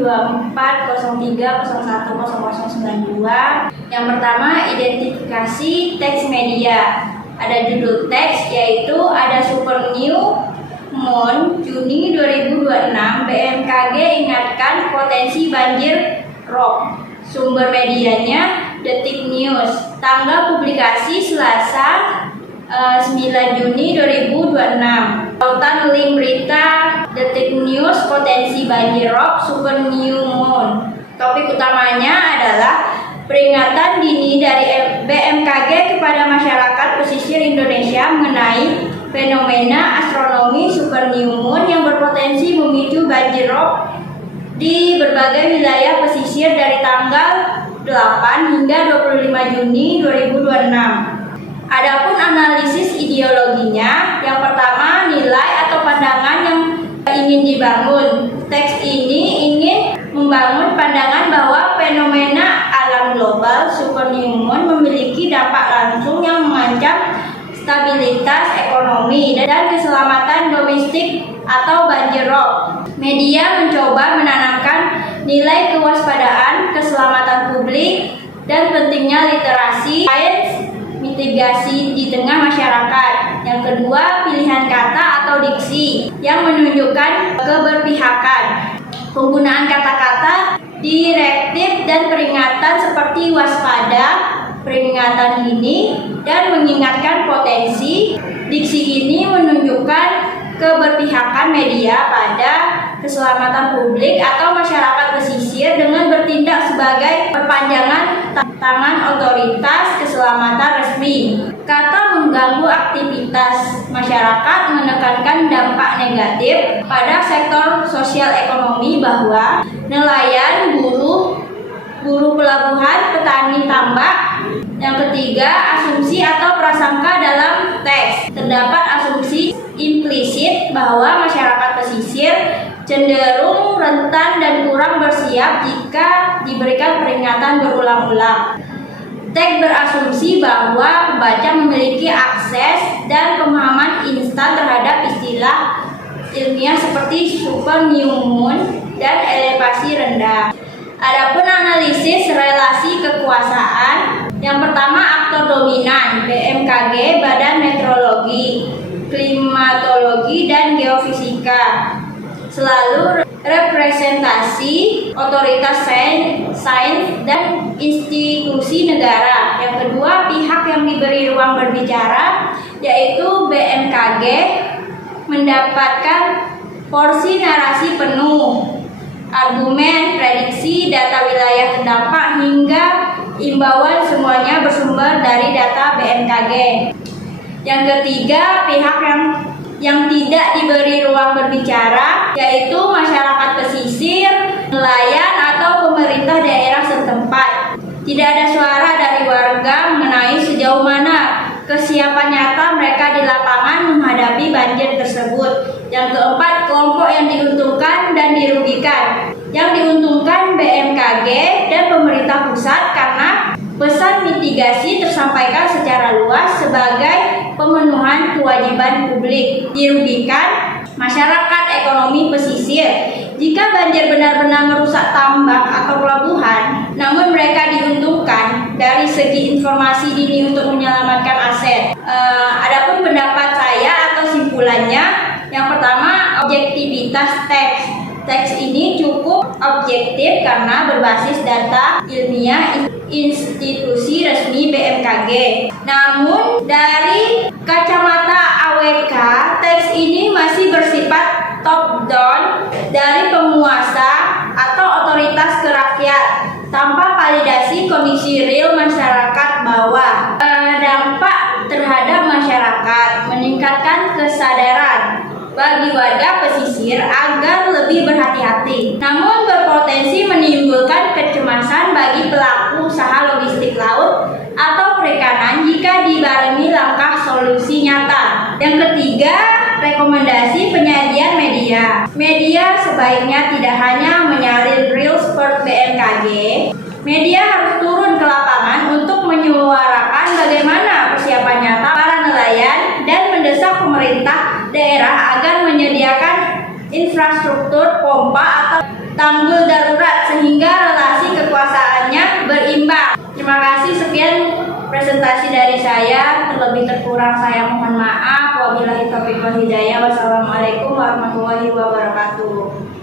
2403010092. Yang pertama, identifikasi teks media. Ada judul teks, yaitu ada Super New Moon Juni 2026, BMKG ingatkan potensi banjir rob. Sumber medianya Detik News. Tanggal publikasi Selasa 9 Juni 2026. Tautan link berita Detik News, potensi banjir rob Super New Moon. Topik utamanya adalah peringatan dini dari BMKG kepada masyarakat pesisir Indonesia mengenai fenomena astronomi Super New Moon yang berpotensi memicu banjir rob di berbagai wilayah pesisir dari tanggal 8 hingga 25 Juni 2026. Adapun analisis ideologinya, yang pertama, nilai atau pandangan yang ingin dibangun. Teks ini ingin membangun pandangan bahwa fenomena alam global Super New Moon memiliki dampak langsung yang mengancam stabilitas ekonomi dan keselamatan domestik atau banjir rob. Media mencoba menanamkan nilai kewaspadaan, keselamatan publik, dan pentingnya literasi sains mitigasi di tengah masyarakat. Yang kedua, pilihan kata atau diksi yang menunjukkan keberpihakan. Penggunaan kata-kata direktif dan peringatan seperti waspada, peringatan dini, dan mengingatkan potensi. Diksi ini menunjukkan keberpihakan media pada keselamatan publik atau masyarakat pesisir dengan bertindak sebagai perpanjangan tangan otoritas keselamatan resmi. Kata mengganggu aktivitas masyarakat menekankan dampak negatif pada sektor sosial ekonomi bahwa nelayan, buruh pelabuhan, petani tambak. Yang ketiga, asumsi atau prasangka dalam teks. Terdapat asumsi implisit bahwa masyarakat pesisir cenderung rentan dan kurang bersiap jika diberikan peringatan berulang-ulang. Teks berasumsi bahwa pembaca memiliki akses dan pemahaman instan terhadap istilah ilmiah seperti Super New Moon dan elevasi rendah. Adapun analisis relasi kekuasaan, yang pertama, aktor dominan BMKG, Badan Meteorologi, Klimatologi, dan Geofisika. Selalu representasi otoritas sains dan institusi negara. Yang kedua, pihak yang diberi ruang berbicara, yaitu BMKG, mendapatkan porsi narasi penuh, argumen, prediksi, data wilayah terdampak, hingga imbauan semuanya bersumber dari data BMKG. Yang ketiga, pihak yang tidak diberi ruang berbicara, yaitu masyarakat pesisir, nelayan, atau pemerintah daerah setempat. Tidak ada suara dari warga mengenai sejauh mana kesiapan nyata mereka di lapangan menghadapi banjir tersebut. Yang keempat, kelompok yang diuntungkan dan dirugikan. Yang diuntungkan BMKG dan pemerintah pusat karena pesan mitigasi tersampaikan secara luas sebagai pemenuhan kewajiban publik. Dirugikan masyarakat ekonomi pesisir jika banjir benar-benar merusak tambak atau pelabuhan, namun mereka diuntungkan dari segi informasi dini untuk menyelamatkan aset. Adapun pendapat saya atau simpulannya, yang pertama, objektivitas teks. Teks ini cukup objektif karena berbasis data ilmiah institusi resmi BMKG. Namun dari kacamata AWK, teks ini masih bersifat top down dari penguasa atau otoritas ke rakyat tanpa validasi kondisi real masyarakat bawah. Dampak terhadap masyarakat, meningkatkan kesadaran bagi warga pesisir agar lebih berhati-hati, namun berpotensi menimbulkan kecemasan bagi pelaku usaha logistik laut atau perikanan jika dibarengi langkah solusi nyata. Yang ketiga, rekomendasi penyajian media. Media sebaiknya tidak hanya menyalin reels per BMKG. Media harus turun ke lapangan untuk menyuarakan bagaimana persiapan nyata para nelayan dan mendesak pemerintah daerah agar menyediakan infrastruktur pompa atau tanggul darurat sekian presentasi dari saya. Terlebih terkurang saya mohon maaf. Wabillahi taufiq wal hidayah. Wassalamualaikum warahmatullahi wabarakatuh.